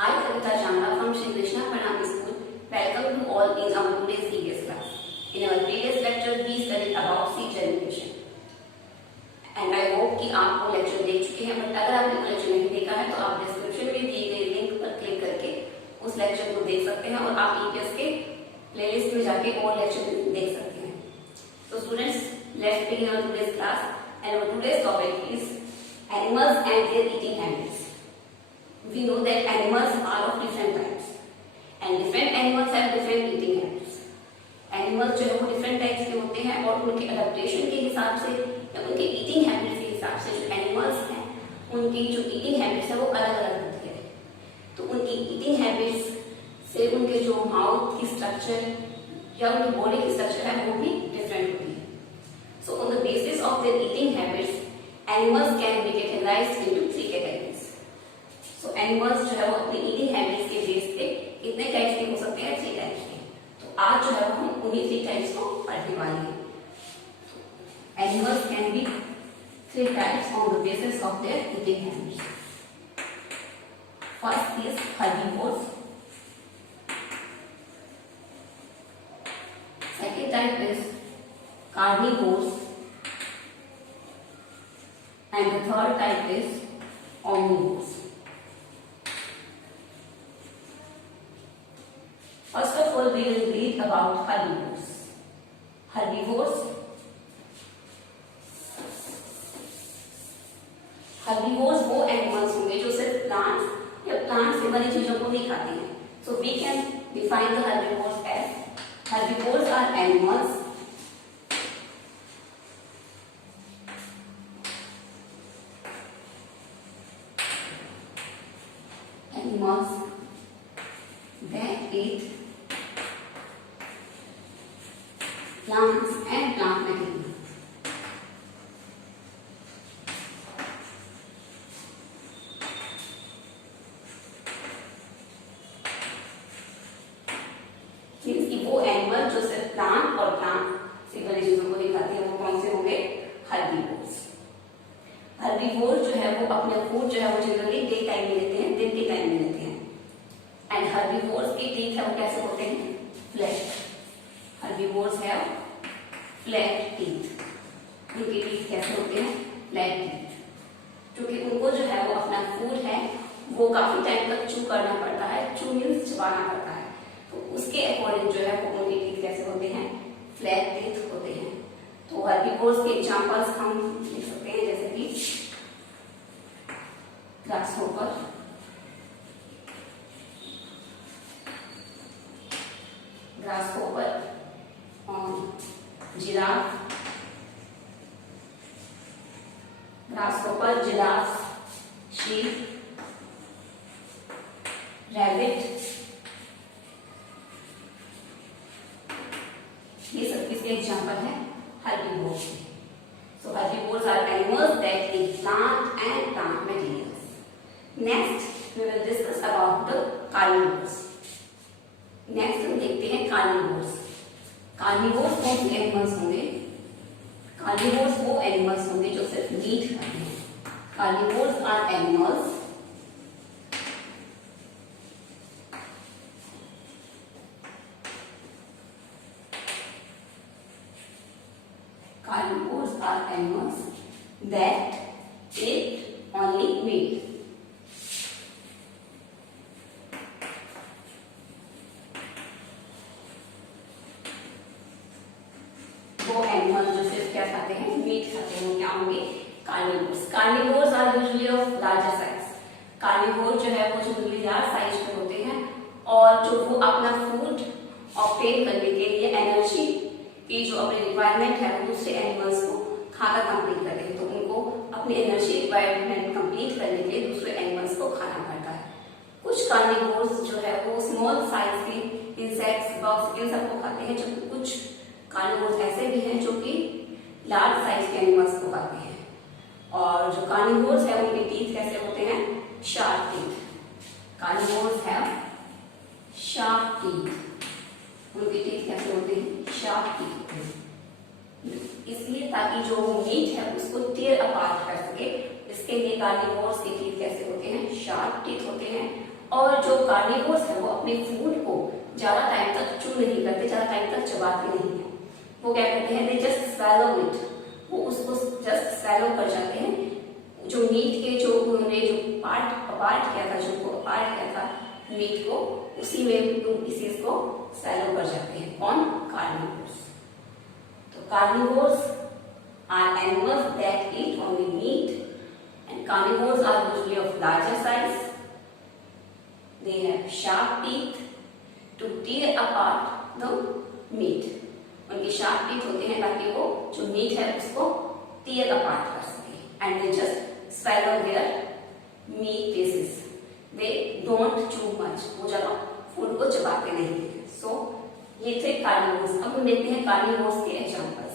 I, Kavita Chandra from Shri Krishna Pranam School, welcome to all in our today's EVS class. In our previous lecture, we studied about seed germination. And I hope कि आप वो lecture देख चुके हैं, but अगर आपने वो lecture नहीं देखा है तो आप डिस्क्रिप्शन में दिए गए लिंक पर क्लिक करके उस लेक्चर को देख सकते हैं और आप ईपीएस के प्लेलिस्ट में जाके और लेक्चर देख सकते हैं. So students, let's begin our today's class, and our today's topic is animals and their eating habits. We know that animals are of different types, and different animals have different eating habits. Animals जो है वो different types के होते हैं और उनके adaptation के हिसाब से या उनके eating habits के हिसाब से जो animals हैं उनकी जो eating habits है वो अलग अलग होती है. तो उनकी eating habits से उनके जो माउथ की स्ट्रक्चर या उनकी बॉडी की स्ट्रक्चर है वो भी डिफरेंट होती है. So on the basis of their eating habits, animals can be categorized into three categories. So animals जो है वो अपनी eating habits के बेस पे कितने टाइप्स के हो सकते हैं? 3 टाइप्स के. तो आज जो है हम उन्हीं 3 टाइप्स को पढ़ने वाले हैं. Animals can be 3 types on the basis of their eating habits. First is herbivores. Second type is carnivores, and the third type is omnivores. First of all, we will read about herbivores. Herbivores वो animals होंगे जो सिर्फ plants या plant से बनी चीजों को नहीं खाते हैं. So we can define the herbivores as herbivores are animals that eat plants and plant material. Means कि वो एनिमल जो सिर्फ प्लांट और प्लांट से बनी चीजों को नहीं खाते हैं वो कौन से होंगे? हर्बीवोर्स. हर्बीवोर जो है वो अपने फूड जो है वो जनरली डे टाइम में लेते हैं, दिन के टाइम में लेते हैं. एंड हर्बीवोर्स के टीथ है वो कैसे होते हैं? Flat. Herbivores have flat teeth. उनके टीथ कैसे होते हैं? Flat teeth. क्योंकि उनको जो है वो अपना फूड है वो काफी टाइम तक चू करना पड़ता है. चू मीन्स चबाना पड़ता है. तो उसके अकॉर्डिंग जो है वो उनके टीथ कैसे होते हैं? फ्लैट टीथ होते हैं. तो हर्बीवोर्स के एग्जांपल्स हम लिख सकते हैं जैसे कि grasshopper, grasshopper, giraffe, sheep, rabbit. ये सब किसके एग्जाम्पल है? herbivores. So herbivores are animals that eat plant and plant materials. Next, we will discuss about the carnivores. Next हम देखते हैं carnivores. Carnivores कौन से एनिमल्स होंगे? Carnivores वो एनिमल्स होंगे जो सिर्फ मीट खाते हैं. Carnivores are animals that eat only meat. वो एनिमल्स जो सिर्फ क्या खाते हैं? मीट खाते हैं. वो क्या होंगे? Carnivores. Carnivores are usually of larger size. Carnivore जो है वो जनरली लार्ज साइज के होते हैं और जो वो अपना फूड ऑब्टेन करने के लिए एनर्जी की जो अपनी रिक्वायरमेंट है वो दूसरे एनिमल्स को खाना कंप्लीट करते हैं. तो उनको अपनी एनर्जी रिक्वायरमेंट कंप्लीट करने के लिए दूसरे एनिमल्स को खाना पड़ता है. कुछ कार्निवोर्स जो है वो स्मॉल साइज के इंसेक्ट्स, बग्स इन सबको खाते हैं, जबकि कुछ कार्निवोर्स ऐसे भी हैं जो कि लार्ज साइज के एनिमल्स को खाते हैं. और जो कार्निवोर्स है उनके टीथ कैसे होते हैं? Sharp teeth. Carnivores have sharp teeth. उनके टीथ कैसे होते हैं? Sharp teeth. इसलिए ताकि जो मीट है उसको टीयर अपार्ट कर सके, इसके लिए कार्निवोर्स के टीथ कैसे होते हैं? शार्प टीथ होते हैं. और जो कार्निवोर्स है वो अपने फूड को ज्यादा टाइम तक चू नहीं करते, ज्यादा टाइम तक चबाते नहीं है। वो क्या करते हैं, दे जस्ट स्वैलो इट, वो उसको जस्ट स्वैलो कर जाते हैं। जो मीट के जो उन्होंने जो पार्ट अपार्ट किया था, जो अपार्ट किया था मीट को, उसी में पीसेस को स्वैलो कर जाते हैं। कौन? कार्निवोर्स। तो carnivores are animals that eat only meat and carnivores are usually of larger size. They have sharp teeth to tear apart the meat. उनके sharp teeth होते हैं ताकि वो जो मीट है उसको tear apart कर सके. And they just swallow their meat pieces. They don't chew much. वो ज्यादा फूड को चबाते नहीं हैं. So ये थे carnivores. अब हम देखते हैं carnivores के एग्जाम्पल्स।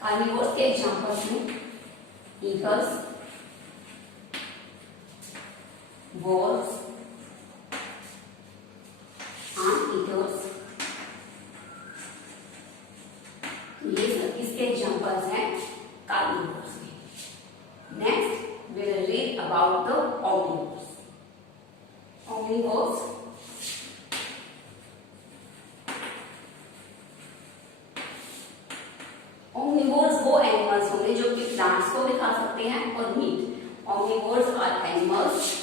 कार्निवोर्स के एग्जांपल्स हैं ईगल्स, वॉल्स, ईटर्स। ये सब इसके एग्जांपल्स हैं कार्निवोर्स के। Next we will read about the omnivores. Omnivores omnivores वो एनिमल्स होंगे जो कि प्लांट्स को भी खा सकते हैं और meat. Omnivores are animals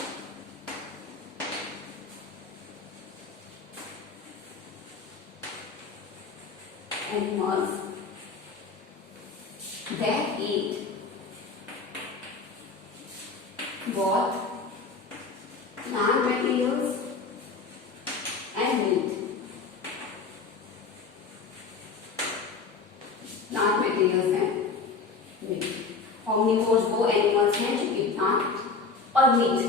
that eat both plant materials and meat. Plant materials हैं मीट। ओमनिवोर्स वो एनिमल्स हैं जो कि प्लांट और मीट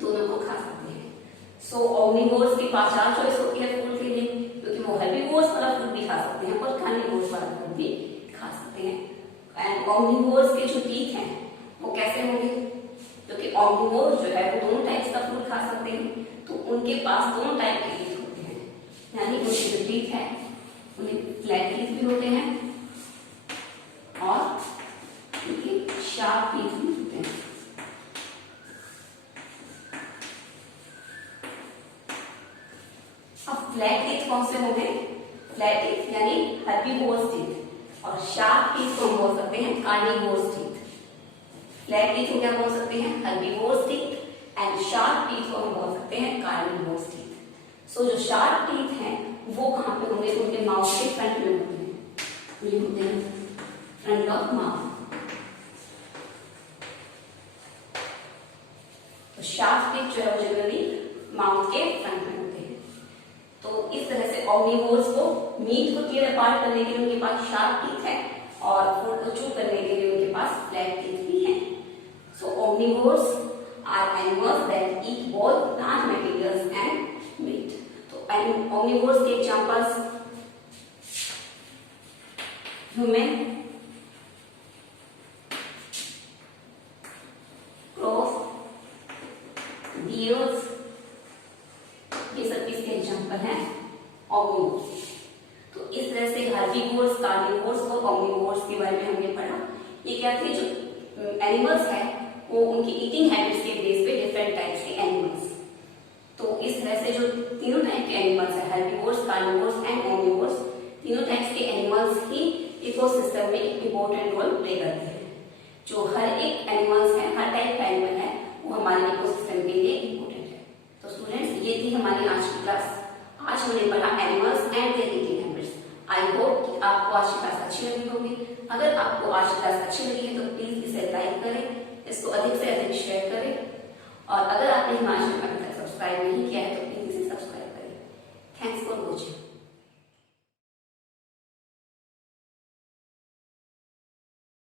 दोनों को खा सकते हैं। सो ओमनिवोर्स की 5 चॉइस होती है फूड के लिए, क्योंकि वो हेर्बिवोर्स वाला फूड भी खा सकते हैं और कार्निवोर्स वाला फूड भी खा सकते हैं। एंड ओमनिवोर्स के जो टीथ हैं वो कैसे होंगे, क्योंकि ओमनिवोर्स जो है वो दोनों टाइप्स का फूड खा सकते हैं, तो उनके पास दोनों टाइप के टीथ होते हैं। यानी उनके जो टीथ है उन्हें फ्लैट टीथ भी होते हैं और उनके शार्प टीथ भी होते हैं। अब फ्लैट टीथ कौन से होंगे? फ्लैट टीथ यानी हेर्बिवोर्स टीथ, और शार्प टीथ को हम बोल सकते हैं कार्निवोर्स टीथ। फ्लैट टीथ को क्या बोल सकते हैं? हेर्बिवोर्स टीथ, एंड शार्प टीथ को हम बोल सकते हैं कार्निवोर्स टीथ। सो जो शार्प टीथ हैं वो कहाँ पे होंगे? उनके माउथ के फ्रंट में होते हैं। ये होते हैं फ्रंट ऑफ माउथ। तो शार्प टीथ जो है वो जनरली माउथ के फ्रंट में होते हैं। तो इस तरह से ओमनिवोर्स को मीट को टीयर अपार्ट करने के लिए उनके पास शार्प टीथ है और फूड को चू करने के लिए उनके पास फ्लैट टीथ भी है। So omnivores are animals that eat both plant materials and meat. तो ओमनिवोर्स के एग्जांपल्स ह्यूमन, क्रोस, डियर्स, ये सब इसके एग्जांपल हैं ओमनिवोर्स। तो इस तरह से हेर्बिवोर्स, कार्निवोर्स और ओमनिवोर्स के बारे में हमने पढ़ा। ये क्या थे? जो एनिमल्स है वो उनकी ईटिंग हैबिट्स के बेस पे डिफरेंट टाइप्स के एनिमल्स। तो इस तरह से जो तीनों टाइप के एनिमल्स है, हेर्बिवोर्स, कार्निवोर्स एंड ओमनिवोर्स, तीनों टाइप्स के एनिमल्स ही इकोसिस्टम में एक इम्पोर्टेंट रोल प्ले करते हैं। जो हर एक एनिमल्स है, हर टाइप का एनिमल है, वो हमारे इकोसिस्टम के लिए इम्पोर्टेंट है। तो स्टूडेंट्स, ये थी हमारी आज की क्लास। आज हमने पढ़ा animals and their eating habits. I hope कि आपको आज की क्लास अच्छी लगी होगी। अगर आपको आज की क्लास अच्छी लगी है तो प्लीज इसे लाइक करें, इसको अधिक से अधिक शेयर करें, और अगर आपने हिमाचल